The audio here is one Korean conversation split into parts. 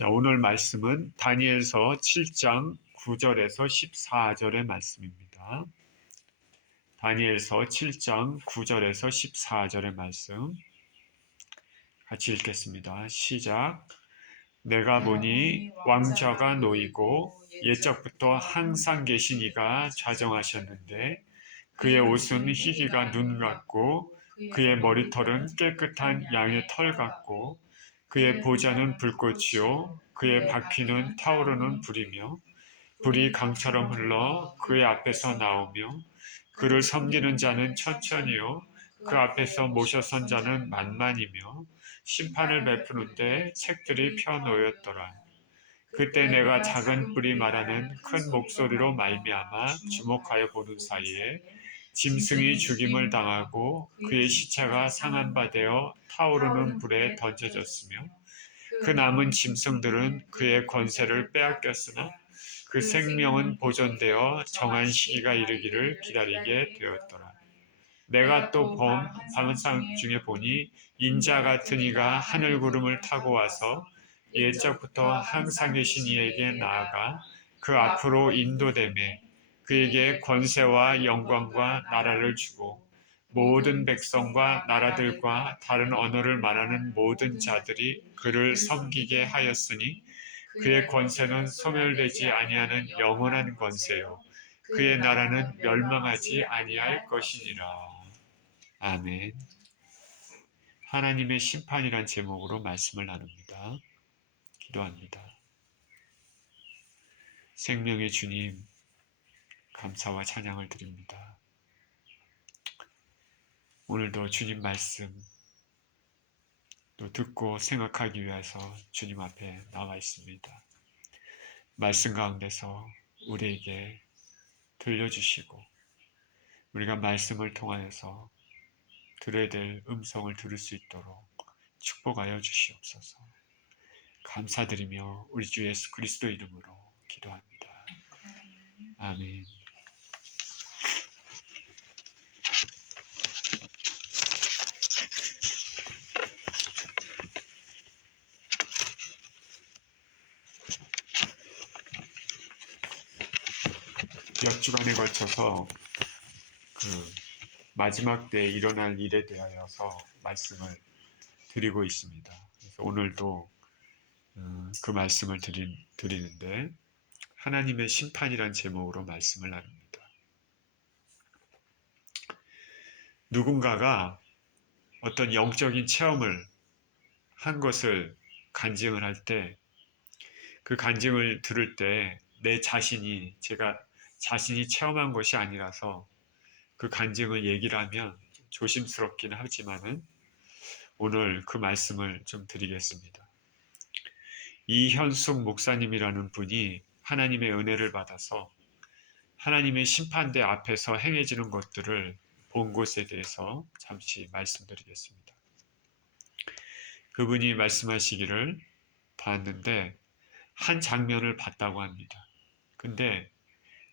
자, 오늘 말씀은 다니엘서 7장 9절에서 14절의 말씀입니다. 다니엘서 7장 9절에서 14절의 말씀 같이 읽겠습니다. 시작. 내가 보니 왕좌가 놓이고 옛적부터 항상 계신 이가 좌정하셨는데 그의 옷은 희기가 눈 같고 그의 머리털은 깨끗한 양의 털 같고 그의 보좌는 불꽃이요 그의 바퀴는 타오르는 불이며 불이 강처럼 흘러 그의 앞에서 나오며 그를 섬기는 자는 천천히요 그 앞에서 모셔선 자는 만만이며 심판을 베푸는데 책들이 펴놓였더라. 그때 내가 작은 뿔이 말하는 큰 목소리로 말미암아 주목하여 보는 사이에 짐승이 죽임을 당하고 그의 시체가 상한 바 되어 타오르는 불에 던져졌으며 그 남은 짐승들은 그의 권세를 빼앗겼으나 그 생명은 보존되어 정한 시기가 이르기를 기다리게 되었더라. 내가 또 밤상 중에 보니 인자 같은 이가 하늘 구름을 타고 와서 옛적부터 항상 계신 이에게 나아가 그 앞으로 인도되매 그에게 권세와 영광과 나라를 주고 모든 백성과 나라들과 다른 언어를 말하는 모든 자들이 그를 섬기게 하였으니 그의 권세는 소멸되지 아니하는 영원한 권세요 그의 나라는 멸망하지 아니할 것이니라. 아멘. 하나님의 심판이란 제목으로 말씀을 나눕니다. 기도합니다. 생명의 주님, 감사와 찬양을 드립니다. 오늘도 주님 말씀 또 듣고 생각하기 위해서 주님 앞에 나와 있습니다. 말씀 가운데서 우리에게 들려주시고 우리가 말씀을 통하여서 들어야 될 음성을 들을 수 있도록 축복하여 주시옵소서. 감사드리며 우리 주 예수 그리스도 이름으로 기도합니다. 아멘. 몇 주간에 걸쳐서 마지막 때에 일어날 일에 대하여서 말씀을 드리고 있습니다. 그래서 오늘도 그 말씀을 드리는데 하나님의 심판이란 제목으로 말씀을 나눕니다. 누군가가 어떤 영적인 체험을 한 것을 간증을 할 때 그 간증을 들을 때 내 제가 자신이 체험한 것이 아니라서 그 간증을 얘기를 하면 조심스럽긴 하지만은 오늘 그 말씀을 좀 드리겠습니다. 이현숙 목사님이라는 분이 하나님의 은혜를 받아서 하나님의 심판대 앞에서 행해지는 것들을 본 것에 대해서 잠시 말씀드리겠습니다. 그분이 말씀하시기를 봤는데 한 장면을 봤다고 합니다. 근데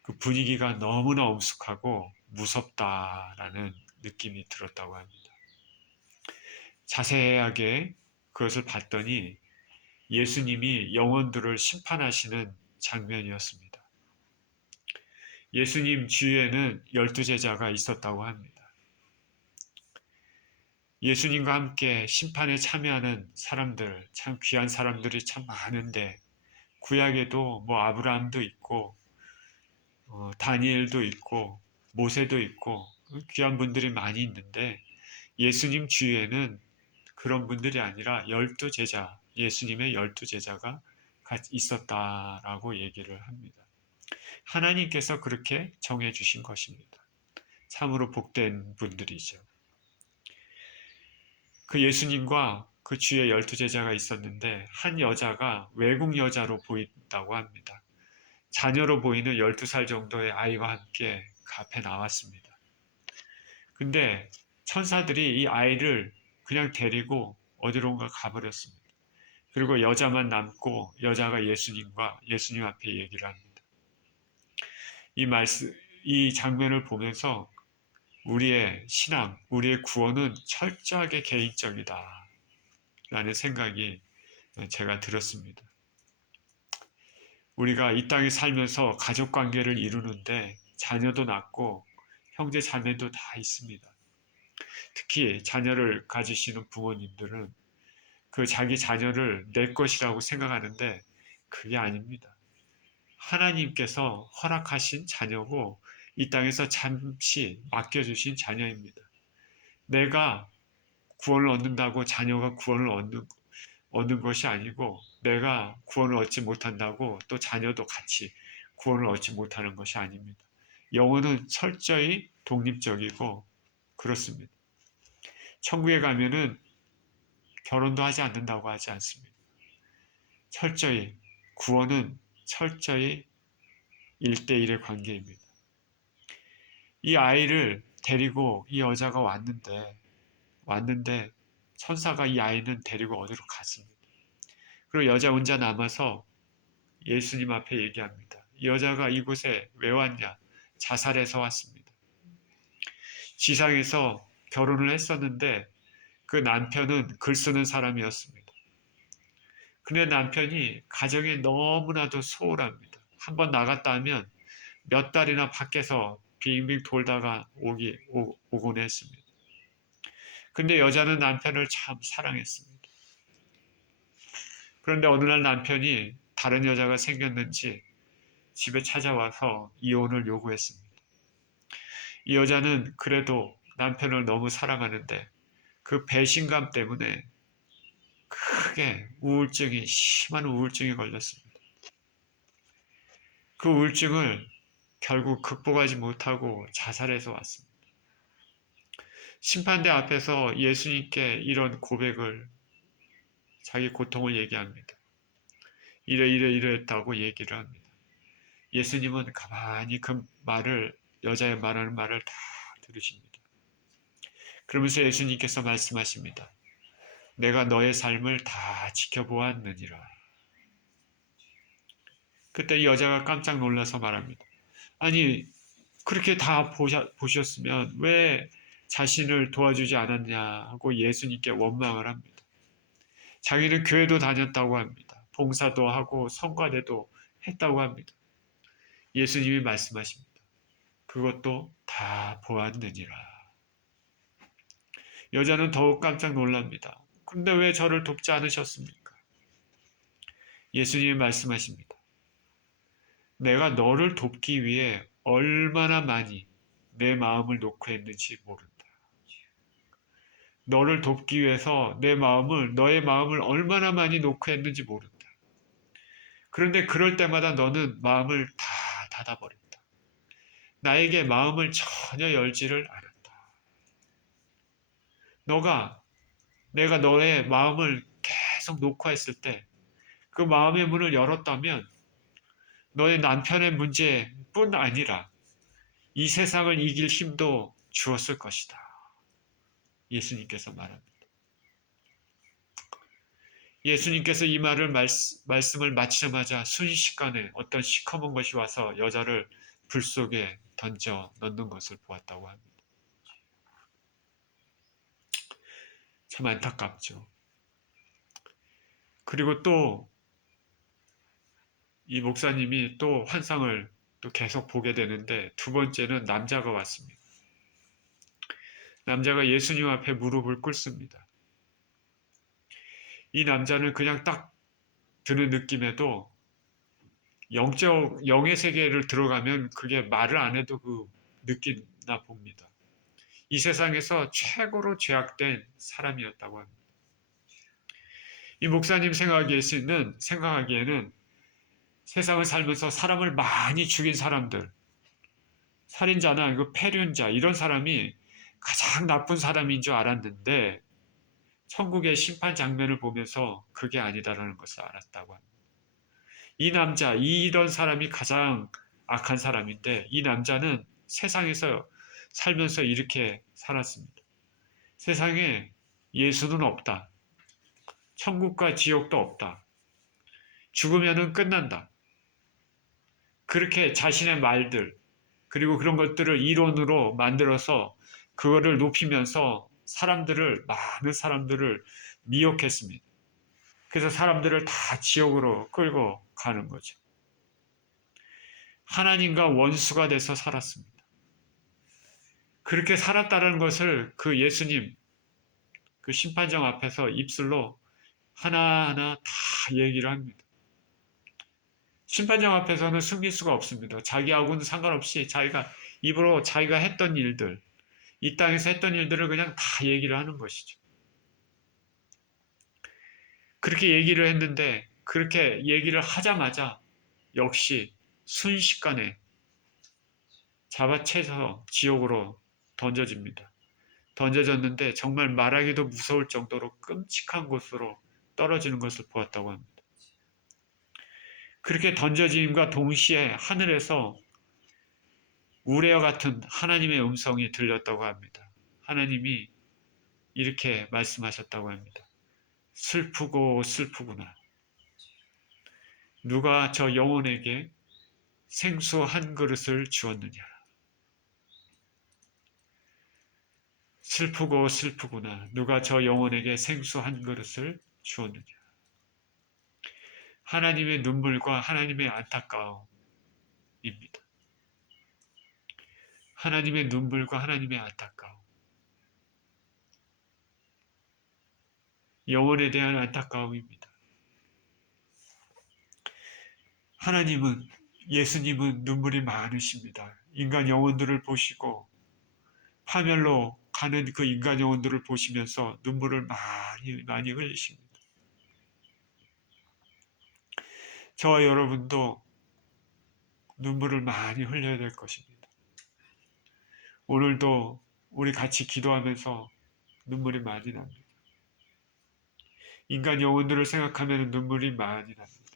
그 분위기가 너무나 엄숙하고 무섭다라는 느낌이 들었다고 합니다. 자세하게 그것을 봤더니 예수님이 영혼들을 심판하시는 장면이었습니다. 예수님 주위에는 12제자가 있었다고 합니다. 예수님과 함께 심판에 참여하는 사람들, 참 귀한 사람들이 참 많은데 구약에도 아브라함도 있고 다니엘도 있고 모세도 있고 귀한 분들이 많이 있는데 예수님 주위에는 그런 분들이 아니라 12제자, 예수님의 12제자가 있었다라고 얘기를 합니다. 하나님께서 그렇게 정해주신 것입니다. 참으로 복된 분들이죠. 그 예수님과 그 주위에 12제자가 있었는데 한 여자가 외국 여자로 보인다고 합니다. 자녀로 보이는 12살 정도의 아이와 함께 그 앞에 나왔습니다. 근데 천사들이 이 아이를 그냥 데리고 어디론가 가버렸습니다. 그리고 여자만 남고 여자가 예수님 앞에 얘기를 합니다. 이 장면을 보면서 우리의 신앙, 우리의 구원은 철저하게 개인적이다 라는 생각이 제가 들었습니다. 우리가 이 땅에 살면서 가족 관계를 이루는데 자녀도 낳고 형제 자매도 다 있습니다. 특히 자녀를 가지시는 부모님들은 그 자기 자녀를 내 것이라고 생각하는데 그게 아닙니다. 하나님께서 허락하신 자녀고 이 땅에서 잠시 맡겨주신 자녀입니다. 내가 구원을 얻는다고 자녀가 구원을 얻는 것이 아니고 내가 구원을 얻지 못한다고 또 자녀도 같이 구원을 얻지 못하는 것이 아닙니다. 영혼은 철저히 독립적이고 그렇습니다. 천국에 가면은 결혼도 하지 않는다고 하지 않습니다. 철저히 구원은 철저히 1대1의 관계입니다. 이 아이를 데리고 이 여자가 왔는데 천사가 이 아이는 데리고 어디로 갔습니다. 그리고 여자 혼자 남아서 예수님 앞에 얘기합니다. 이 여자가 이곳에 왜 왔냐? 자살해서 왔습니다. 지상에서 결혼을 했었는데 그 남편은 글 쓰는 사람이었습니다. 근데 남편이 가정에 너무나도 소홀합니다. 한번 나갔다 하면 몇 달이나 밖에서 빙빙 돌다가 오곤 했습니다. 근데 여자는 남편을 참 사랑했습니다. 그런데 어느 날 남편이 다른 여자가 생겼는지 집에 찾아와서 이혼을 요구했습니다. 이 여자는 그래도 남편을 너무 사랑하는데 그 배신감 때문에 크게 심한 우울증이 걸렸습니다. 그 우울증을 결국 극복하지 못하고 자살해서 왔습니다. 심판대 앞에서 예수님께 이런 고백을 자기 고통을 얘기합니다. 이랬다고 얘기를 합니다. 예수님은 가만히 그 여자의 말하는 말을 다 들으십니다. 그러면서 예수님께서 말씀하십니다. 내가 너의 삶을 다 지켜보았느니라. 그때 이 여자가 깜짝 놀라서 말합니다. 아니, 그렇게 다 보셨으면 왜 자신을 도와주지 않았냐 하고 예수님께 원망을 합니다. 자기는 교회도 다녔다고 합니다. 봉사도 하고 성가대도 했다고 합니다. 예수님이 말씀하십니다. 그것도 다 보았느니라. 여자는 더욱 깜짝 놀랍니다. 근데 왜 저를 돕지 않으셨습니까? 예수님이 말씀하십니다. 내가 너를 돕기 위해 얼마나 많이 내 마음을 놓고 했는지 모른다. 너를 돕기 위해서 너의 마음을 얼마나 많이 놓고 했는지 모른다. 그런데 그럴 때마다 너는 마음을 다 닫아버린다. 나에게 마음을 전혀 열지를 않았다. 내가 너의 마음을 계속 놓고 했을 때 그 마음의 문을 열었다면 너의 남편의 문제뿐 아니라 이 세상을 이길 힘도 주었을 것이다. 예수님께서 말합니다. 예수님께서 이 말씀을 마치자마자 순식간에 어떤 시커먼 것이 와서 여자를 불 속에 던져 넣는 것을 보았다고 합니다. 참 안타깝죠. 그리고 또 이 목사님이 또 환상을 또 계속 보게 되는데 두 번째는 남자가 왔습니다. 남자가 예수님 앞에 무릎을 꿇습니다. 이 남자는 그냥 딱 드는 느낌에도 영의 세계를 들어가면 그게 말을 안 해도 느끼나 봅니다. 이 세상에서 최고로 죄악된 사람이었다고 합니다. 이 목사님 생각하기에는 세상을 살면서 사람을 많이 죽인 사람들, 살인자나 폐륜자 이런 사람이 가장 나쁜 사람인 줄 알았는데 천국의 심판 장면을 보면서 그게 아니다라는 것을 알았다고 합니다. 이런 사람이 가장 악한 사람인데 이 남자는 세상에서 살면서 이렇게 살았습니다. 세상에 예수는 없다. 천국과 지옥도 없다. 죽으면은 끝난다. 그렇게 자신의 말들, 그리고 그런 것들을 이론으로 만들어서 그거를 높이면서 많은 사람들을 미혹했습니다. 그래서 사람들을 다 지옥으로 끌고 가는 거죠. 하나님과 원수가 돼서 살았습니다. 그렇게 살았다는 것을 그 예수님, 그 심판정 앞에서 입술로 하나하나 다 얘기를 합니다. 심판정 앞에서는 숨길 수가 없습니다. 자기하고는 상관없이 자기가 입으로 자기가 했던 일들, 이 땅에서 했던 일들을 그냥 다 얘기를 하는 것이죠. 그렇게 얘기를 했는데 그렇게 얘기를 하자마자 역시 순식간에 잡아채서 지옥으로 던져집니다. 던져졌는데 정말 말하기도 무서울 정도로 끔찍한 곳으로 떨어지는 것을 보았다고 합니다. 그렇게 던져짐과 동시에 하늘에서 우레와 같은 하나님의 음성이 들렸다고 합니다. 하나님이 이렇게 말씀하셨다고 합니다. 슬프고 슬프구나. 누가 저 영혼에게 생수 한 그릇을 주었느냐. 슬프고 슬프구나. 누가 저 영혼에게 생수 한 그릇을 주었느냐. 하나님의 눈물과 하나님의 안타까움입니다. 하나님의 눈물과 하나님의 안타까움. 영혼에 대한 안타까움입니다. 하나님은, 예수님은 눈물이 많으십니다. 인간 영혼들을 보시고 파멸로 가는 그 인간 영혼들을 보시면서 눈물을 많이 흘리십니다. 저와 여러분도 눈물을 많이 흘려야 될 것입니다. 오늘도 우리 같이 기도하면서 눈물이 많이 납니다. 인간 영혼들을 생각하면 눈물이 많이 납니다.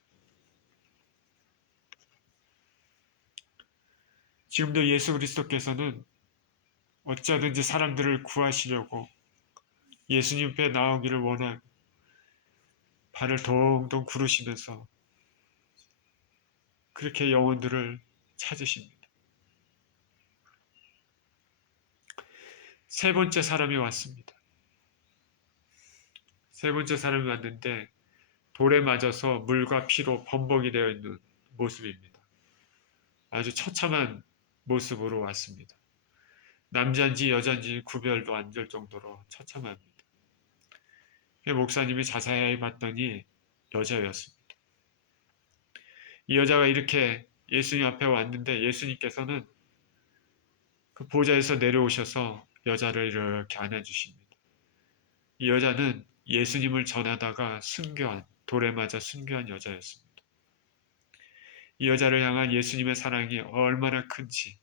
지금도 예수 그리스도께서는 어찌하든지 사람들을 구하시려고 예수님 앞에 나오기를 원하고 발을 동동 구르시면서 그렇게 영혼들을 찾으십니다. 세 번째 사람이 왔습니다. 세 번째 사람이 왔는데 돌에 맞아서 물과 피로 범벅이 되어 있는 모습입니다. 아주 처참한 모습으로 왔습니다. 남자인지 여자인지 구별도 안 될 정도로 처참합니다. 목사님이 자세히 봤더니 여자였습니다. 이 여자가 이렇게 예수님 앞에 왔는데 예수님께서는 그 보좌에서 내려오셔서 여자를 이렇게 안아주십니다. 이 여자는 예수님을 전하다가 순교한, 돌에 맞아 순교한 여자였습니다. 이 여자를 향한 예수님의 사랑이 얼마나 큰지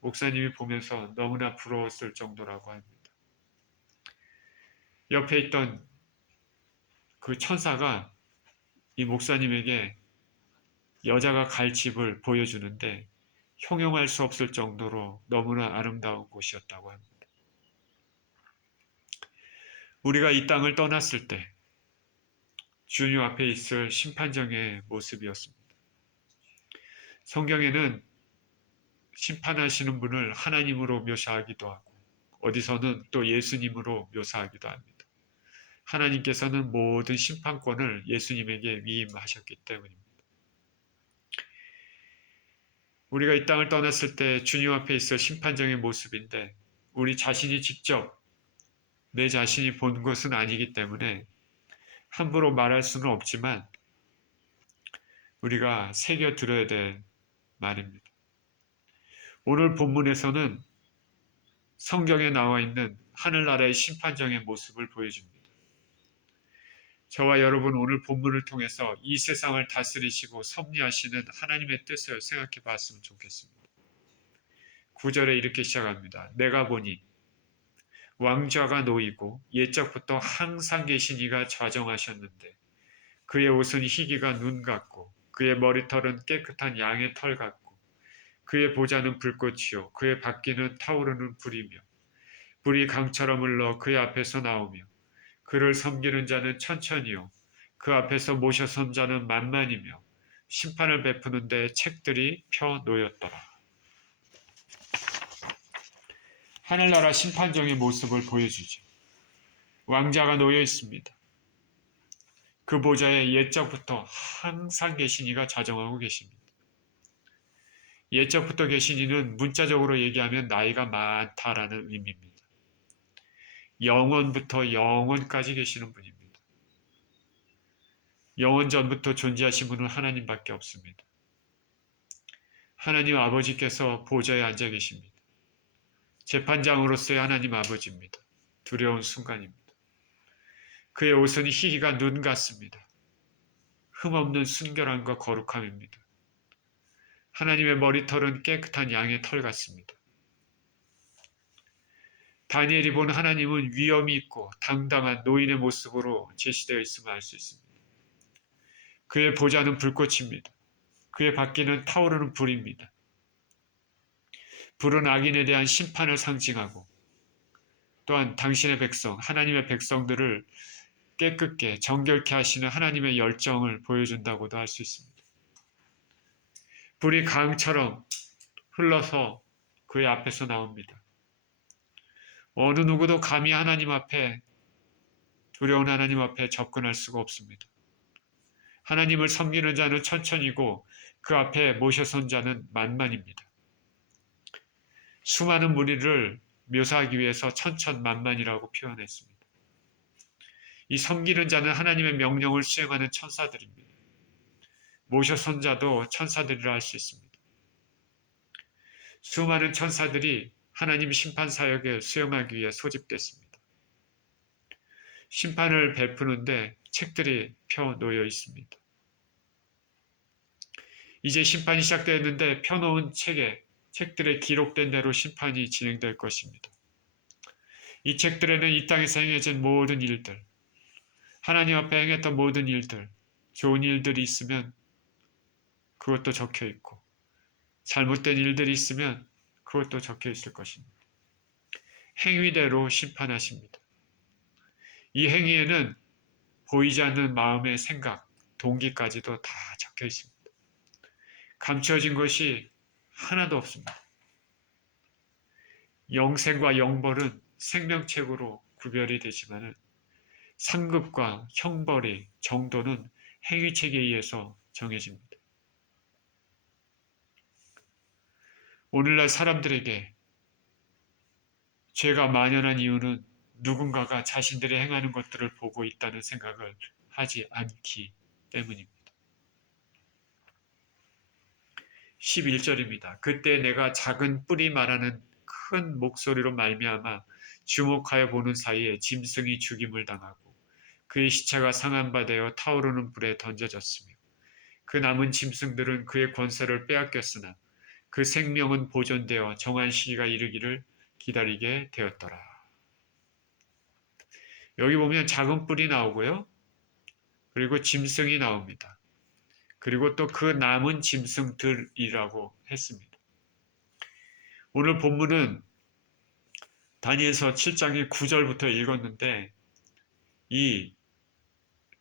목사님이 보면서 너무나 부러웠을 정도라고 합니다. 옆에 있던 그 천사가 이 목사님에게 여자가 갈 집을 보여주는데 형용할 수 없을 정도로 너무나 아름다운 곳이었다고 합니다. 우리가 이 땅을 떠났을 때 주님 앞에 있을 심판정의 모습이었습니다. 성경에는 심판하시는 분을 하나님으로 묘사하기도 하고 어디서는 또 예수님으로 묘사하기도 합니다. 하나님께서는 모든 심판권을 예수님에게 위임하셨기 때문입니다. 우리가 이 땅을 떠났을 때 주님 앞에 있을 심판정의 모습인데 우리 자신이 직접 내 자신이 본 것은 아니기 때문에 함부로 말할 수는 없지만 우리가 새겨 들어야 될 말입니다. 오늘 본문에서는 성경에 나와 있는 하늘나라의 심판정의 모습을 보여줍니다. 저와 여러분 오늘 본문을 통해서 이 세상을 다스리시고 섭리하시는 하나님의 뜻을 생각해 봤으면 좋겠습니다. 9절에 이렇게 시작합니다. 내가 보니 왕좌가 놓이고 옛적부터 항상 계신 이가 좌정하셨는데 그의 옷은 희기가 눈 같고 그의 머리털은 깨끗한 양의 털 같고 그의 보좌는 불꽃이요 그의 바퀴는 타오르는 불이며 불이 강처럼 흘러 그의 앞에서 나오며 그를 섬기는 자는 천천히요 그 앞에서 모셔선 자는 만만이며 심판을 베푸는데 책들이 펴 놓였더라. 하늘나라 심판정의 모습을 보여주죠. 왕자가 놓여 있습니다. 그 보좌에 옛적부터 항상 계신 이가 자정하고 계십니다. 옛적부터 계신 이는 문자적으로 얘기하면 나이가 많다라는 의미입니다. 영원부터 영원까지 계시는 분입니다. 영원 전부터 존재하신 분은 하나님밖에 없습니다. 하나님 아버지께서 보좌에 앉아 계십니다. 재판장으로서의 하나님 아버지입니다. 두려운 순간입니다. 그의 옷은 희희가 눈 같습니다. 흠없는 순결함과 거룩함입니다. 하나님의 머리털은 깨끗한 양의 털 같습니다. 다니엘이 본 하나님은 위엄이 있고 당당한 노인의 모습으로 제시되어 있음을 알 수 있습니다. 그의 보좌는 불꽃입니다. 그의 바퀴는 타오르는 불입니다. 불은 악인에 대한 심판을 상징하고 또한 당신의 백성, 하나님의 백성들을 깨끗게 정결케 하시는 하나님의 열정을 보여준다고도 할 수 있습니다. 불이 강처럼 흘러서 그의 앞에서 나옵니다. 어느 누구도 감히 하나님 앞에, 두려운 하나님 앞에 접근할 수가 없습니다. 하나님을 섬기는 자는 천천히고 그 앞에 모셔선 자는 만만입니다. 수많은 무리를 묘사하기 위해서 천천만만이라고 표현했습니다. 이 섬기는 자는 하나님의 명령을 수행하는 천사들입니다. 모셔선 자도 천사들이라 할 수 있습니다. 수많은 천사들이 하나님 심판 사역을 수행하기 위해 소집됐습니다. 심판을 베푸는데 책들이 펴놓여 있습니다. 이제 심판이 시작되었는데 펴놓은 책들에 기록된 대로 심판이 진행될 것입니다. 이 책들에는 이 땅에서 행해진 모든 일들, 하나님 앞에 행했던 모든 일들, 좋은 일들이 있으면 그것도 적혀 있고 잘못된 일들이 있으면 그것도 적혀 있을 것입니다. 행위대로 심판하십니다. 이 행위에는 보이지 않는 마음의 생각, 동기까지도 다 적혀 있습니다. 감춰진 것이 하나도 없습니다. 영생과 영벌은 생명책으로 구별이 되지만 상급과 형벌의 정도는 행위책에 의해서 정해집니다. 오늘날 사람들에게 죄가 만연한 이유는 누군가가 자신들이 행하는 것들을 보고 있다는 생각을 하지 않기 때문입니다. 11절입니다. 그때 내가 작은 뿔이 말하는 큰 목소리로 말미암아 주목하여 보는 사이에 짐승이 죽임을 당하고 그의 시체가 상한 바 되어 타오르는 불에 던져졌으며 그 남은 짐승들은 그의 권세를 빼앗겼으나 그 생명은 보존되어 정한 시기가 이르기를 기다리게 되었더라. 여기 보면 작은 뿔이 나오고요. 그리고 짐승이 나옵니다. 그리고 또 그 남은 짐승들이라고 했습니다. 오늘 본문은 다니엘서 7장의 9절부터 읽었는데 이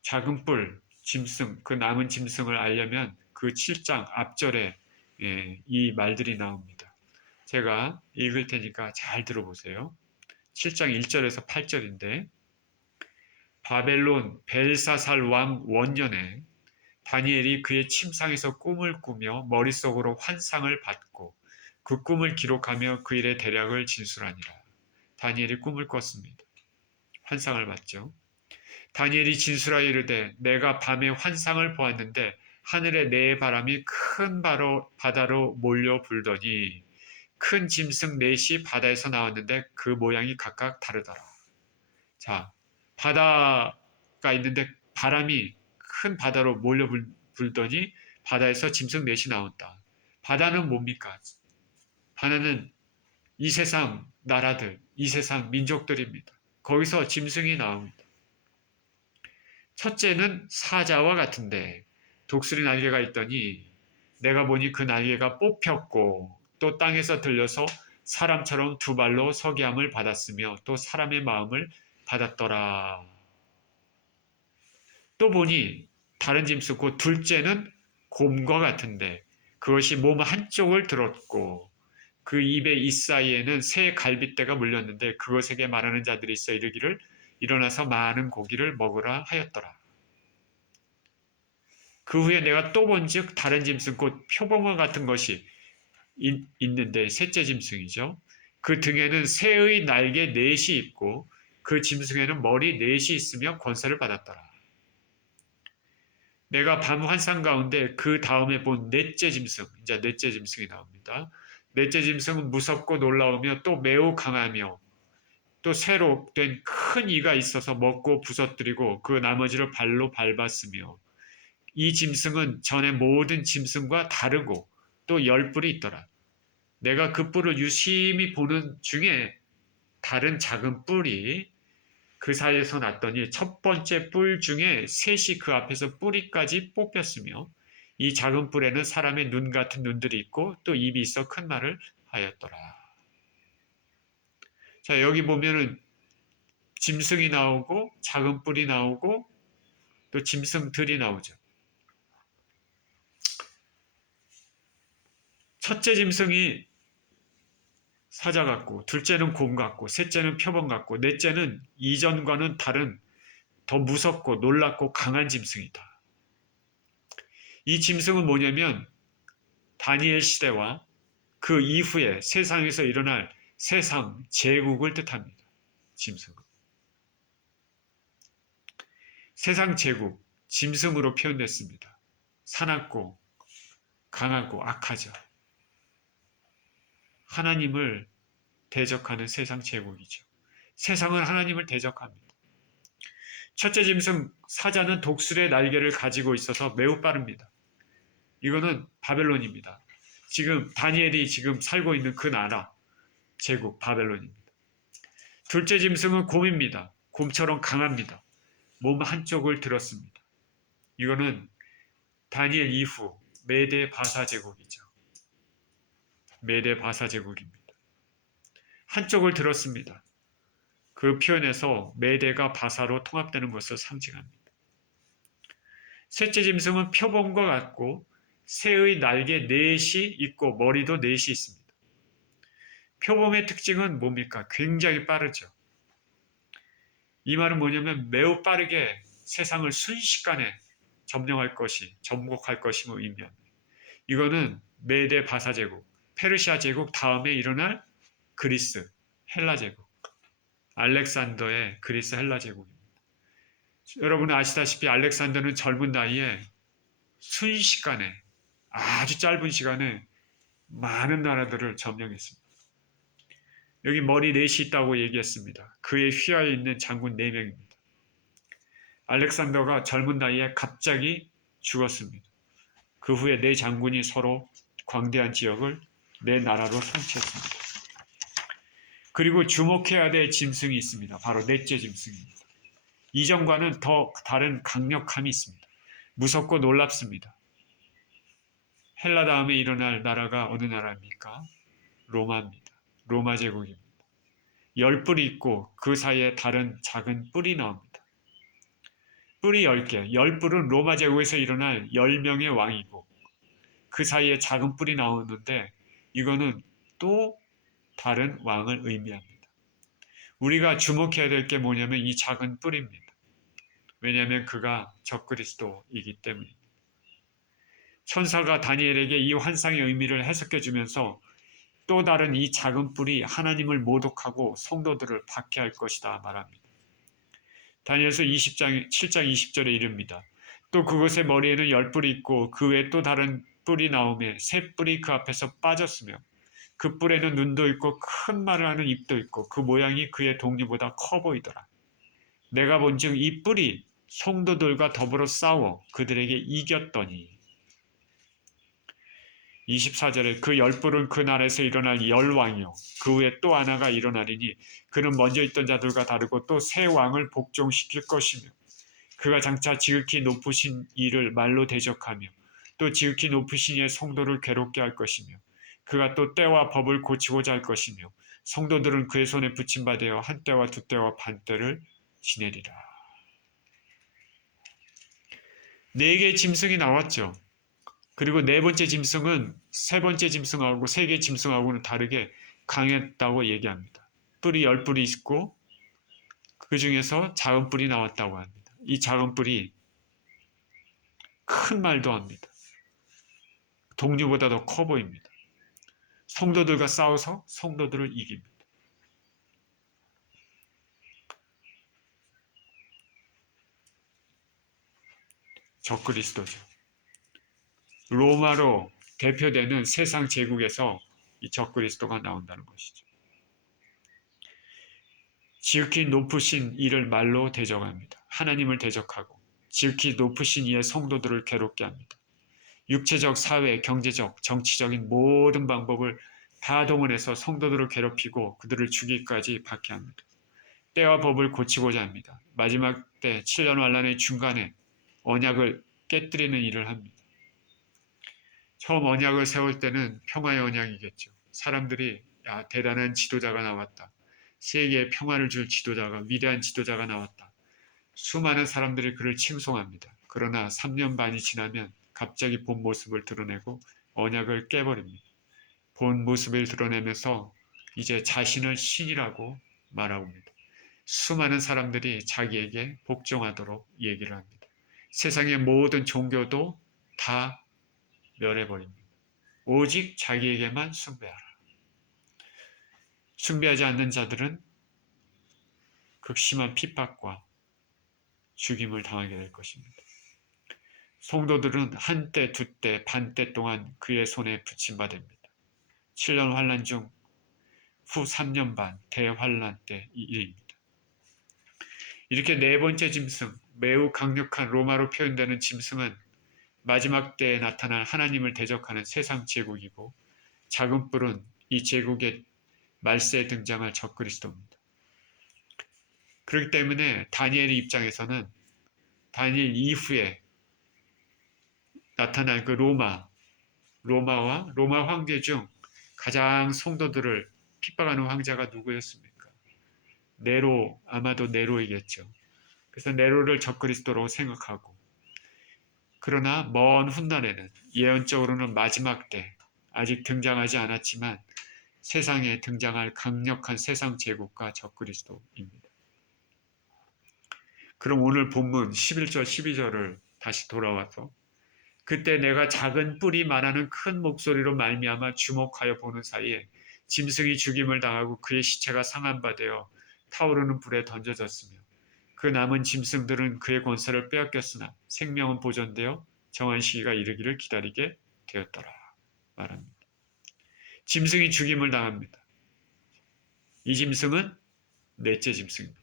작은 뿔, 짐승, 그 남은 짐승을 알려면 그 7장 앞절에 이 말들이 나옵니다. 제가 읽을 테니까 잘 들어보세요. 7장 1절에서 8절인데 바벨론 벨사살 왕 원년에 다니엘이 그의 침상에서 꿈을 꾸며 머릿속으로 환상을 받고 그 꿈을 기록하며 그 일의 대략을 진술하니라. 다니엘이 꿈을 꿨습니다. 환상을 봤죠. 다니엘이 진술하여 이르되 내가 밤에 환상을 보았는데 하늘에 네 바람이 큰 바다로 몰려 불더니 큰 짐승 넷이 바다에서 나왔는데 그 모양이 각각 다르더라. 자, 바다가 있는데 바람이 큰 바다로 몰려 불더니 바다에서 짐승 넷이 나온다. 바다는 뭡니까? 바다는 이 세상 나라들, 이 세상 민족들입니다. 거기서 짐승이 나옵니다. 첫째는 사자와 같은데 독수리 날개가 있더니 내가 보니 그 날개가 뽑혔고 또 땅에서 들려서 사람처럼 두 발로 서기함을 받았으며 또 사람의 마음을 받았더라. 또 보니 다른 짐승 곧 둘째는 곰과 같은데 그것이 몸 한쪽을 들었고 그 입의 이 사이에는 새 갈빗대가 물렸는데 그것에게 말하는 자들이 있어 이르기를 일어나서 많은 고기를 먹으라 하였더라. 그 후에 내가 또 본즉 다른 짐승 곧 표범과 같은 것이 있는데 셋째 짐승이죠. 그 등에는 새의 날개 넷이 있고 그 짐승에는 머리 넷이 있으며 권세를 받았더라. 내가 밤 환상 가운데 그 다음에 본 넷째 짐승, 이제 넷째 짐승이 나옵니다. 넷째 짐승은 무섭고 놀라우며 또 매우 강하며 또 새로 된 큰 이가 있어서 먹고 부서뜨리고 그 나머지를 발로 밟았으며 이 짐승은 전에 모든 짐승과 다르고 또 열 뿔이 있더라. 내가 그 뿔을 유심히 보는 중에 다른 작은 뿔이 그 사이에서 났더니 첫 번째 뿔 중에 셋이 그 앞에서 뿌리까지 뽑혔으며 이 작은 뿔에는 사람의 눈 같은 눈들이 있고 또 입이 있어 큰 말을 하였더라. 자, 여기 보면은 짐승이 나오고 작은 뿔이 나오고 또 짐승들이 나오죠. 첫째 짐승이 사자 같고 둘째는 곰 같고 셋째는 표범 같고 넷째는 이전과는 다른 더 무섭고 놀랍고 강한 짐승이다. 이 짐승은 뭐냐면 다니엘 시대와 그 이후에 세상에서 일어날 세상 제국을 뜻합니다. 짐승은. 세상 제국, 짐승으로 표현됐습니다. 사납고 강하고 악하죠. 하나님을 대적하는 세상 제국이죠. 세상은 하나님을 대적합니다. 첫째 짐승 사자는 독수리의 날개를 가지고 있어서 매우 빠릅니다. 이거는 바벨론입니다. 지금 다니엘이 지금 살고 있는 그 나라 제국 바벨론입니다. 둘째 짐승은 곰입니다. 곰처럼 강합니다. 몸 한쪽을 들었습니다. 이거는 다니엘 이후 메대 바사 제국이죠. 메대 바사 제국입니다. 한쪽을 들었습니다. 그 표현에서 메대가 바사로 통합되는 것을 상징합니다. 셋째 짐승은 표범과 같고 새의 날개 넷이 있고 머리도 넷이 있습니다. 표범의 특징은 뭡니까? 굉장히 빠르죠. 이 말은 뭐냐면 매우 빠르게 세상을 순식간에 점령할 것임을 의미합니다. 이거는 메데 바사 제국, 페르시아 제국 다음에 일어날 그리스, 헬라 제국, 알렉산더의 그리스 헬라 제국입니다. 여러분은 아시다시피 알렉산더는 젊은 나이에 순식간에 아주 짧은 시간에 많은 나라들을 점령했습니다. 여기 머리 넷이 있다고 얘기했습니다. 그의 휘하에 있는 장군 4명입니다. 알렉산더가 젊은 나이에 갑자기 죽었습니다. 그 후에 4장군이 서로 광대한 지역을 4나라로 통치했습니다. 그리고 주목해야 될 짐승이 있습니다. 바로 넷째 짐승입니다. 이전과는 더 다른 강력함이 있습니다. 무섭고 놀랍습니다. 헬라 다음에 일어날 나라가 어느 나라입니까? 로마입니다. 로마 제국입니다. 10뿔이 있고 그 사이에 다른 작은 뿔이 나옵니다. 뿔이 10개, 10뿔은 로마 제국에서 일어날 10명의 왕이고 그 사이에 작은 뿔이 나오는데 이거는 또 다른 왕을 의미합니다. 우리가 주목해야 될 게 뭐냐면 이 작은 뿔입니다. 왜냐하면 그가 적그리스도이기 때문입니다. 천사가 다니엘에게 이 환상의 의미를 해석해 주면서 또 다른 이 작은 뿔이 하나님을 모독하고 성도들을 박해할 것이다 말합니다. 다니엘서 7장 20절에 이릅니다. 또 그것의 머리에는 10뿔이 있고 그 외에 또 다른 뿔이 나오며 새 뿔이 그 앞에서 빠졌으며 그 뿔에는 눈도 있고 큰 말을 하는 입도 있고 그 모양이 그의 동리보다 커 보이더라. 내가 본즉 이 뿔이 성도들과 더불어 싸워 그들에게 이겼더니 24절에 그 10뿔은 그 나라에서 일어날 10왕이요 그 후에 또 하나가 일어나리니 그는 먼저 있던 자들과 다르고 또 새 왕을 복종시킬 것이며 그가 장차 지극히 높으신 이를 말로 대적하며 또 지극히 높으신 이의 성도를 괴롭게 할 것이며 그가 또 때와 법을 고치고자 할 것이며 성도들은 그의 손에 붙임받아 한 때와 두 때와 반 때를 지내리라. 4개의 짐승이 나왔죠. 그리고 4번째 짐승은 3번째 짐승하고 3개 짐승하고는 다르게 강했다고 얘기합니다. 뿔이 10뿔이 있고 그 중에서 작은 뿔이 나왔다고 합니다. 이 작은 뿔이 큰 말도 합니다. 동류보다 더 커 보입니다. 성도들과 싸워서 성도들을 이깁니다. 적그리스도죠. 로마로 대표되는 세상 제국에서 이 적그리스도가 나온다는 것이죠. 지극히 높으신 이를 말로 대적합니다. 하나님을 대적하고 지극히 높으신 이의 성도들을 괴롭게 합니다. 육체적, 사회, 경제적, 정치적인 모든 방법을 다 동원해서 성도들을 괴롭히고 그들을 죽이기까지 박해합니다. 때와 법을 고치고자 합니다. 마지막 때 7년 환란의 중간에 언약을 깨뜨리는 일을 합니다. 처음 언약을 세울 때는 평화의 언약이겠죠. 사람들이 대단한 지도자가 나왔다. 세계에 평화를 줄 지도자가, 위대한 지도자가 나왔다. 수많은 사람들이 그를 칭송합니다. 그러나 3년 반이 지나면 갑자기 본 모습을 드러내고 언약을 깨버립니다. 본 모습을 드러내면서 이제 자신을 신이라고 말합니다. 수많은 사람들이 자기에게 복종하도록 얘기를 합니다. 세상의 모든 종교도 다 멸해버립니다. 오직 자기에게만 숭배하라. 숭배하지 않는 자들은 극심한 핍박과 죽임을 당하게 될 것입니다. 성도들은 한때, 두때, 반때 동안 그의 손에 붙임받습니다. 7년 환란 중 후 3년 반 대환란 때 이 일입니다. 이렇게 네 번째 짐승, 매우 강력한 로마로 표현되는 짐승은 마지막 때에 나타날 하나님을 대적하는 세상 제국이고 작은 뿔은 이 제국의 말세에 등장할 적그리스도입니다. 그렇기 때문에 다니엘의 입장에서는 다니엘 이후에 나타날 그 로마와 로마 황제 중 가장 성도들을 핍박하는 황제가 누구였습니까? 네로, 아마도 네로이겠죠. 그래서 네로를 적그리스도로 생각하고 그러나 먼 훗날에는 예언적으로는 마지막 때 아직 등장하지 않았지만 세상에 등장할 강력한 세상 제국과 적그리스도입니다. 그럼 오늘 본문 11절 12절을 다시 돌아와서 그때 내가 작은 뿔이 말하는 큰 목소리로 말미암아 주목하여 보는 사이에 짐승이 죽임을 당하고 그의 시체가 상한 바 되어 타오르는 불에 던져졌으며 그 남은 짐승들은 그의 권세를 빼앗겼으나 생명은 보존되어 정한 시기가 이르기를 기다리게 되었더라 말합니다. 짐승이 죽임을 당합니다. 이 짐승은 넷째 짐승입니다.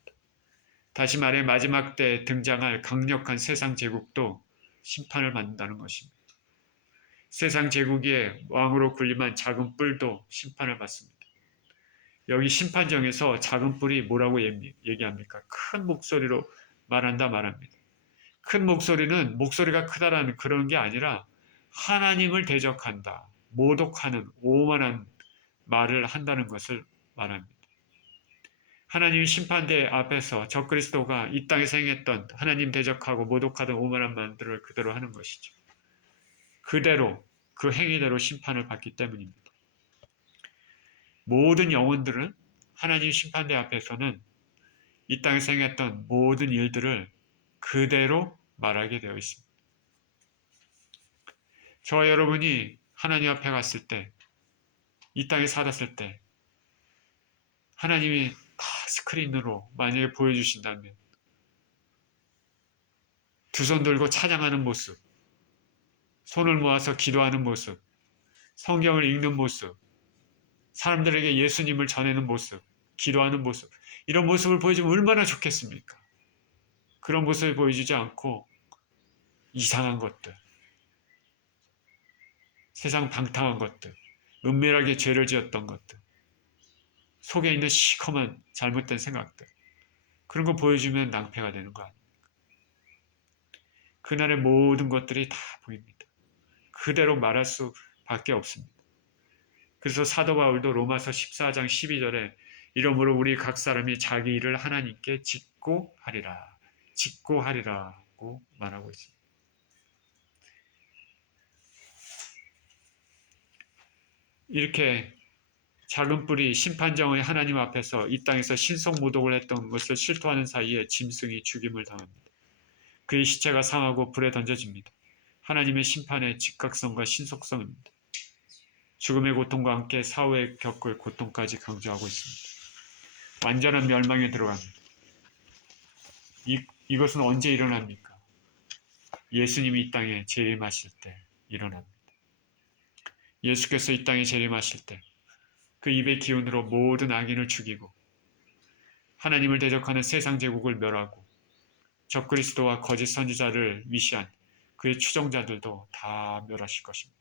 다시 말해 마지막 때 등장할 강력한 세상 제국도 심판을 받는다는 것입니다. 세상 제국의 왕으로 군림한 작은 뿔도 심판을 받습니다. 여기 심판정에서 작은 뿔이 뭐라고 얘기합니까? 큰 목소리로 말합니다. 큰 목소리는 목소리가 크다라는 그런 게 아니라 하나님을 대적한다, 모독하는 오만한 말을 한다는 것을 말합니다. 하나님 심판대 앞에서 적그리스도가 이 땅에서 행했던 하나님 대적하고 모독하던 오만한 말들을 그대로 하는 것이죠. 그대로 그 행위대로 심판을 받기 때문입니다. 모든 영혼들은 하나님 심판대 앞에서는 이 땅에서 행했던 모든 일들을 그대로 말하게 되어 있습니다. 저와 여러분이 하나님 앞에 갔을 때, 이 땅에 살았을 때 하나님이 다 스크린으로 만약에 보여주신다면 두 손 들고 찬양하는 모습, 손을 모아서 기도하는 모습, 성경을 읽는 모습, 사람들에게 예수님을 전하는 모습, 기도하는 모습, 이런 모습을 보여주면 얼마나 좋겠습니까? 그런 모습을 보여주지 않고 이상한 것들, 세상 방탕한 것들, 은밀하게 죄를 지었던 것들, 속에 있는 시커먼 잘못된 생각들, 그런 거 보여주면 낭패가 되는 거 아닙니까? 그날의 모든 것들이 다 보입니다. 그대로 말할 수밖에 없습니다. 그래서 사도 바울도 로마서 14장 12절에 이러므로 우리 각 사람이 자기 일을 하나님께 짓고 하리라고 말하고 있습니다. 이렇게 작은 뿔이 심판정의 하나님 앞에서 이 땅에서 신성모독을 했던 것을 실토하는 사이에 짐승이 죽임을 당합니다. 그의 시체가 상하고 불에 던져집니다. 하나님의 심판의 즉각성과 신속성입니다. 죽음의 고통과 함께 사후에 겪을 고통까지 강조하고 있습니다. 완전한 멸망에 들어갑니다. 이것은 언제 일어납니까? 예수님이 이 땅에 재림하실 때 일어납니다. 예수께서 이 땅에 재림하실 때 그 입의 기운으로 모든 악인을 죽이고 하나님을 대적하는 세상 제국을 멸하고 적그리스도와 거짓 선지자를 위시한 그의 추종자들도 다 멸하실 것입니다.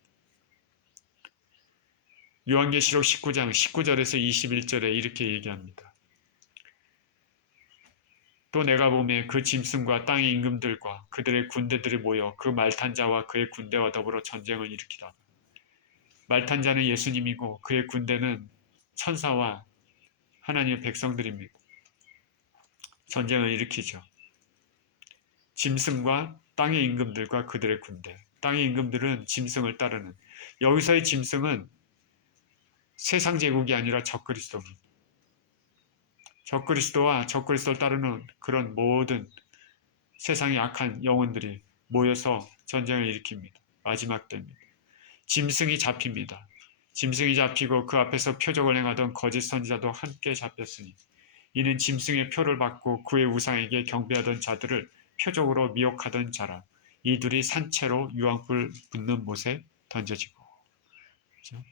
요한계시록 19장 19절에서 21절에 이렇게 얘기합니다. 또 내가 보매 그 짐승과 땅의 임금들과 그들의 군대들이 모여 그 말탄 자와 그의 군대와 더불어 전쟁을 일으키다가 말탄 자는 예수님이고 그의 군대는 천사와 하나님의 백성들입니다. 전쟁을 일으키죠. 짐승과 땅의 임금들과 그들의 군대. 땅의 임금들은 짐승을 따르는, 여기서의 짐승은 세상 제국이 아니라 적그리스도입니다. 적그리스도와 적그리스도를 따르는 그런 모든 세상의 악한 영혼들이 모여서 전쟁을 일으킵니다. 마지막 때입니다. 짐승이 잡힙니다. 짐승이 잡히고 그 앞에서 표적을 행하던 거짓 선지자도 함께 잡혔으니 이는 짐승의 표를 받고 그의 우상에게 경배하던 자들을 표적으로 미혹하던 자라. 이 둘이 산채로 유황불 붙는 못에 던져지고. 그렇죠?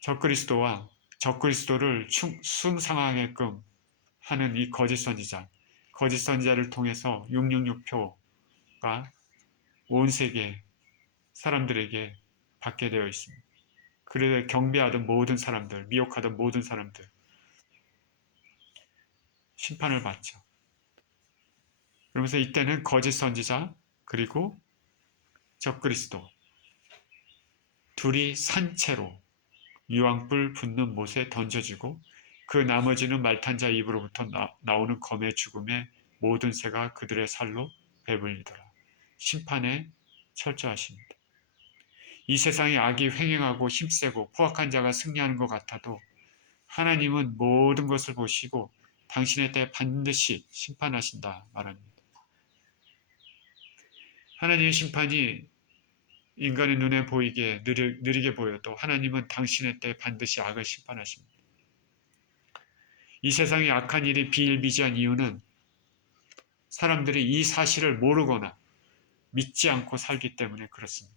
적그리스도와 적그리스도를 숭상하게끔 하는 이 거짓 선지자를 통해서 666표가 온 세계 사람들에게 받게 되어 있습니다. 그를 경배하던 모든 사람들, 미혹하던 모든 사람들 심판을 받죠. 그러면서 이때는 거짓 선지자 그리고 적그리스도 둘이 산채로 유황불 붙는 못에 던져지고 그 나머지는 말탄자 입으로부터 나오는 검의 죽음에 모든 새가 그들의 살로 배불리더라. 심판에 철저하십니다. 이 세상에 악이 횡행하고 힘세고 포악한 자가 승리하는 것 같아도 하나님은 모든 것을 보시고 당신의 때에 반드시 심판하신다 말합니다. 하나님의 심판이 인간의 눈에 보이게 느리게 보여도 하나님은 당신의 때에 반드시 악을 심판하십니다. 이 세상에 악한 일이 비일비재한 이유는 사람들이 이 사실을 모르거나 믿지 않고 살기 때문에 그렇습니다.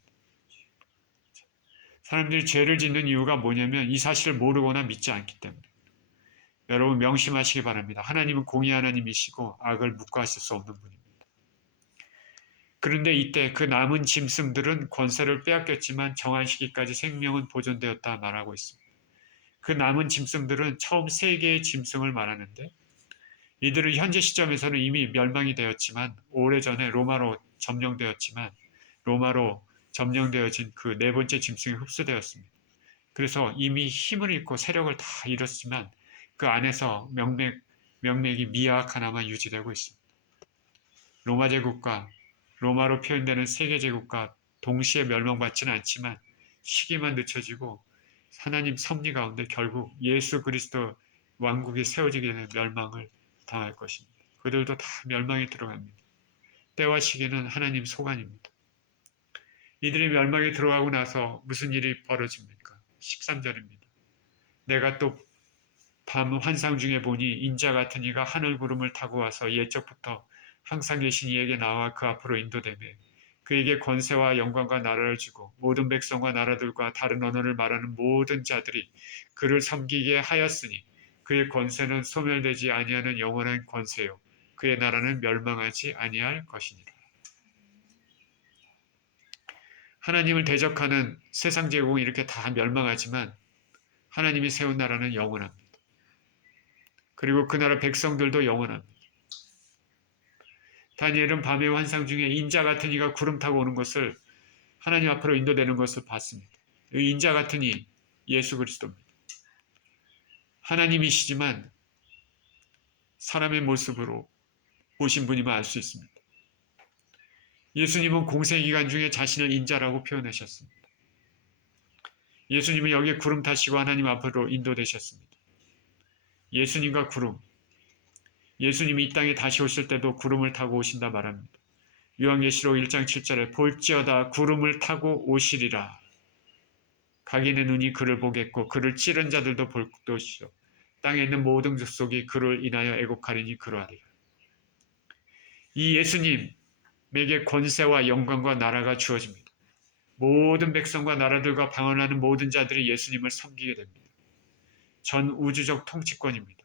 사람들이 죄를 짓는 이유가 뭐냐면 이 사실을 모르거나 믿지 않기 때문에. 여러분 명심하시기 바랍니다. 하나님은 공의 하나님이시고 악을 묵과하실 수 없는 분입니다. 그런데 이때 그 남은 짐승들은 권세를 빼앗겼지만 정한 시기까지 생명은 보존되었다 말하고 있습니다. 그 남은 짐승들은 처음 세 개의 짐승을 말하는데 이들은 현재 시점에서는 이미 멸망이 되었지만 오래전에 로마로 점령되어진 그 네 번째 짐승에 흡수되었습니다. 그래서 이미 힘을 잃고 세력을 다 잃었지만 그 안에서 명맥이 미약 하나만 유지되고 있습니다. 로마 제국과 로마로 표현되는 세계 제국과 동시에 멸망받지는 않지만 시기만 늦춰지고 하나님 섭리 가운데 결국 예수 그리스도 왕국이 세워지게 되는 멸망을 당할 것입니다. 그들도 다 멸망에 들어갑니다. 때와 시기는 하나님 소관입니다. 이들이 멸망에 들어가고 나서 무슨 일이 벌어집니까? 13절입니다. 내가 또 밤 환상 중에 보니 인자 같은 이가 하늘 구름을 타고 와서 옛적부터 항상 계신 이에게 나와 그 앞으로 인도되매 그에게 권세와 영광과 나라를 주고 모든 백성과 나라들과 다른 언어를 말하는 모든 자들이 그를 섬기게 하였으니 그의 권세는 소멸되지 아니하는 영원한 권세요 그의 나라는 멸망하지 아니할 것이니라. 하나님을 대적하는 세상 제국은 이렇게 다 멸망하지만 하나님이 세운 나라는 영원합니다. 그리고 그 나라 백성들도 영원합니다. 다니엘은 밤의 환상 중에 인자 같은 이가 구름 타고 오는 것을 하나님 앞으로 인도되는 것을 봤습니다. 이 인자 같은 이 예수 그리스도입니다. 하나님이시지만 사람의 모습으로 오신 분임을 알 수 있습니다. 예수님은 공생기간 중에 자신을 인자라고 표현하셨습니다. 예수님은 여기에 구름 타시고 하나님 앞으로 인도되셨습니다. 예수님과 구름, 예수님이 이 땅에 다시 오실 때도 구름을 타고 오신다 말합니다. 요한계시록 1장 7절에 볼지어다 구름을 타고 오시리라. 각인의 눈이 그를 보겠고 그를 찌른 자들도 볼 것이요 땅에 있는 모든 족속이 그를 인하여 애곡하리니 그러하리라. 이 예수님에게 권세와 영광과 나라가 주어집니다. 모든 백성과 나라들과 방언하는 모든 자들이 예수님을 섬기게 됩니다. 전 우주적 통치권입니다.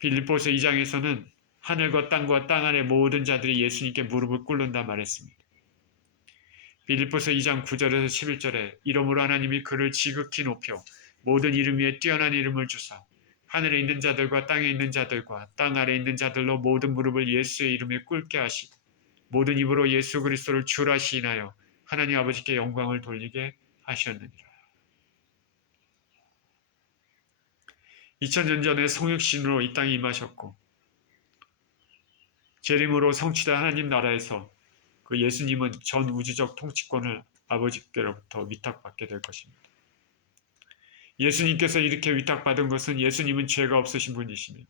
빌립보서 2장에서는 하늘과 땅과 땅 아래 모든 자들이 예수님께 무릎을 꿇는다 말했습니다. 빌립보서 2장 9절에서 11절에 이러므로 하나님이 그를 지극히 높여 모든 이름 위에 뛰어난 이름을 주사 하늘에 있는 자들과 땅에 있는 자들과 땅 아래 있는 자들로 모든 무릎을 예수의 이름에 꿇게 하시고 모든 입으로 예수 그리스도를 주라 시인하여 하나님 아버지께 영광을 돌리게 하셨느니라. 2000년 전에 성육신으로 이 땅에 임하셨고 재림으로 성취된 하나님 나라에서 그 예수님은 전 우주적 통치권을 아버지께로부터 위탁받게 될 것입니다. 예수님께서 이렇게 위탁받은 것은 예수님은 죄가 없으신 분이시며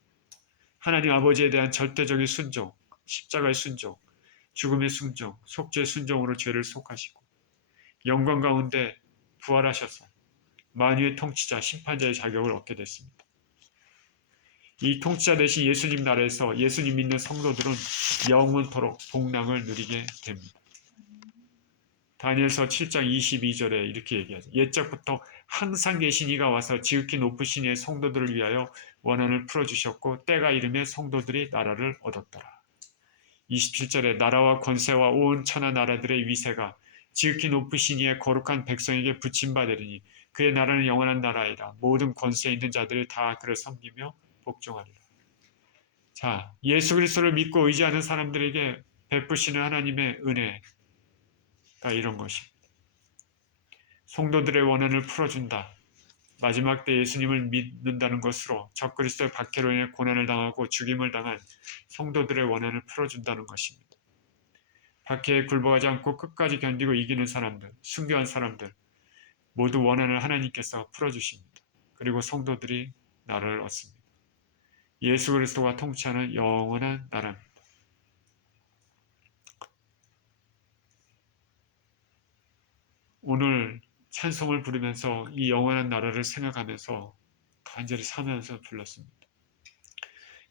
하나님 아버지에 대한 절대적인 순종, 십자가의 순종, 죽음의 순종, 속죄의 순종으로 죄를 속하시고 영광 가운데 부활하셔서 만유의 통치자, 심판자의 자격을 얻게 됐습니다. 이 통치자 대신 예수님 나라에서 예수님 믿는 성도들은 영원토록 복락을 누리게 됩니다. 다니엘서 7장 22절에 이렇게 얘기하죠. 옛적부터 항상 계신 이가 와서 지극히 높으신 이의 성도들을 위하여 원한을 풀어주셨고 때가 이르매 성도들이 나라를 얻었더라. 27절에 나라와 권세와 온 천하 나라들의 위세가 지극히 높으신 이의 거룩한 백성에게 붙임받으리니 그의 나라는 영원한 나라이라. 모든 권세에 있는 자들이 다 그를 섬기며 복종하리라. 자, 예수 그리스도를 믿고 의지하는 사람들에게 베푸시는 하나님의 은혜가 이런 것입니다. 성도들의 원한을 풀어준다. 마지막 때 예수님을 믿는다는 것으로 적그리스도의 박해로 인해 고난을 당하고 죽임을 당한 성도들의 원한을 풀어준다는 것입니다. 박해에 굴복하지 않고 끝까지 견디고 이기는 사람들, 순교한 사람들 모두 원한을 하나님께서 풀어주십니다. 그리고 성도들이 나라를 얻습니다. 예수 그리스도가 통치하는 영원한 나라입니다. 오늘 찬송을 부르면서 이 영원한 나라를 생각하면서 간절히 사면서 불렀습니다.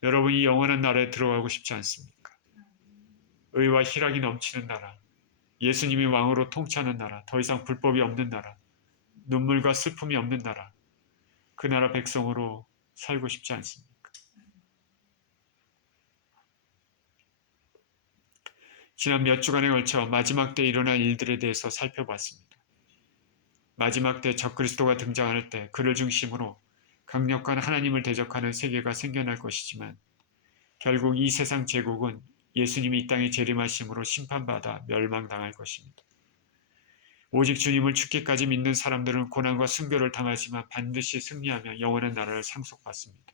여러분 이 영원한 나라에 들어가고 싶지 않습니까? 의와 희락이 넘치는 나라, 예수님이 왕으로 통치하는 나라, 더 이상 불법이 없는 나라, 눈물과 슬픔이 없는 나라, 그 나라 백성으로 살고 싶지 않습니까? 지난 몇 주간에 걸쳐 마지막 때 일어날 일들에 대해서 살펴봤습니다. 마지막 때 적그리스도가 등장할 때 그를 중심으로 강력한 하나님을 대적하는 세계가 생겨날 것이지만 결국 이 세상 제국은 예수님이 이 땅에 재림하심으로 심판받아 멸망당할 것입니다. 오직 주님을 죽기까지 믿는 사람들은 고난과 순교를 당하지만 반드시 승리하며 영원한 나라를 상속받습니다.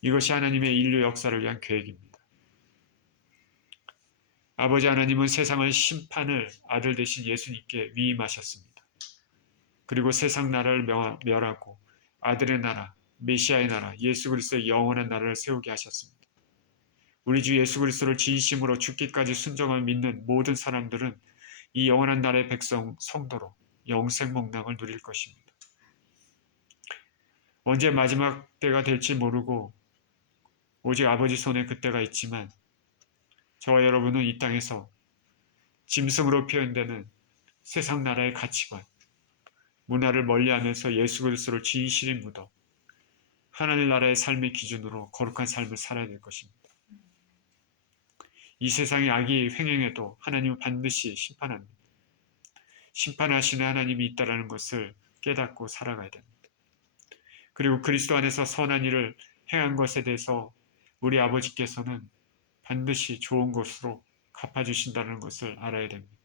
이것이 하나님의 인류 역사를 위한 계획입니다. 아버지 하나님은 세상을 심판을 아들 되신 예수님께 위임하셨습니다. 그리고 세상 나라를 멸하고 아들의 나라, 메시아의 나라, 예수 그리스도의 영원한 나라를 세우게 하셨습니다. 우리 주 예수 그리스도를 진심으로 죽기까지 순종을 믿는 모든 사람들은 이 영원한 나라의 백성, 성도로 영생 복락을 누릴 것입니다. 언제 마지막 때가 될지 모르고 오직 아버지 손에 그때가 있지만 저와 여러분은 이 땅에서 짐승으로 표현되는 세상 나라의 가치관, 문화를 멀리하면서 예수 그리스도를 진실히 묻어 하나님 나라의 삶의 기준으로 거룩한 삶을 살아야 될 것입니다. 이 세상에 악이 횡행해도 하나님은 반드시 심판합니다. 심판하시는 하나님이 있다는 것을 깨닫고 살아가야 됩니다. 그리고 그리스도 안에서 선한 일을 행한 것에 대해서 우리 아버지께서는 반드시 좋은 것으로 갚아주신다는 것을 알아야 됩니다.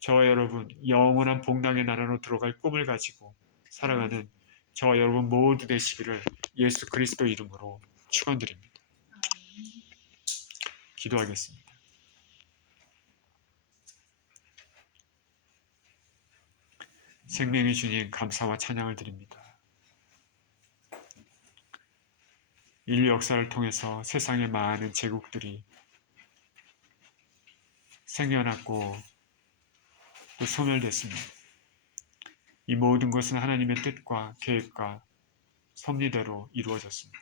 저와 여러분 영원한 복락의 나라로 들어갈 꿈을 가지고 살아가는 저와 여러분 모두 되시기를 예수 그리스도 이름으로 축원드립니다. 기도하겠습니다. 생명의 주님 감사와 찬양을 드립니다. 인류 역사를 통해서 세상의 많은 제국들이 생겨났고 또 소멸됐습니다. 이 모든 것은 하나님의 뜻과 계획과 섭리대로 이루어졌습니다.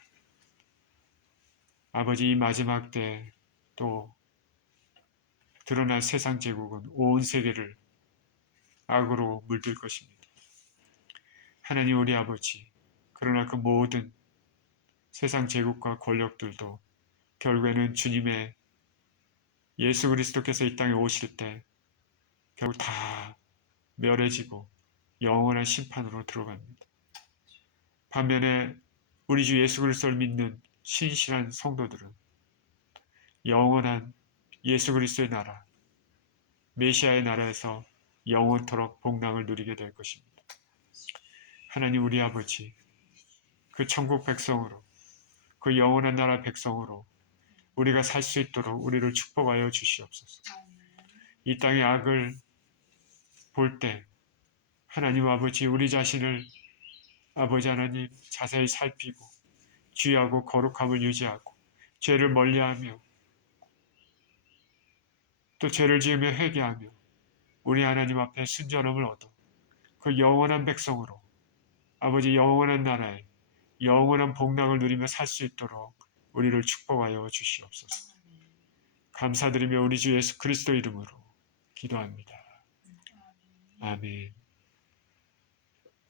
아버지, 이 마지막 때 또 드러날 세상 제국은 온 세계를 악으로 물들 것입니다. 하나님 우리 아버지, 그러나 그 모든 세상 제국과 권력들도 결국에는 주님의 예수 그리스도께서 이 땅에 오실 때 결국 다 멸해지고 영원한 심판으로 들어갑니다. 반면에 우리 주 예수 그리스도를 믿는 신실한 성도들은 영원한 예수 그리스도의 나라, 메시아의 나라에서 영원토록 복락을 누리게 될 것입니다. 하나님 우리 아버지, 그 천국 백성으로, 그 영원한 나라 백성으로 우리가 살 수 있도록 우리를 축복하여 주시옵소서. 이 땅의 악을 볼 때 하나님 아버지, 우리 자신을 아버지 하나님 자세히 살피고 귀하고 거룩함을 유지하고 죄를 멀리하며 또 죄를 지으며 회개하며 우리 하나님 앞에 순전함을 얻어 그 영원한 백성으로 아버지 영원한 나라에 영원한 복락을 누리며 살 수 있도록 우리를 축복하여 주시옵소서. 감사드리며 우리 주 예수 그리스도 이름으로 기도합니다. 아멘.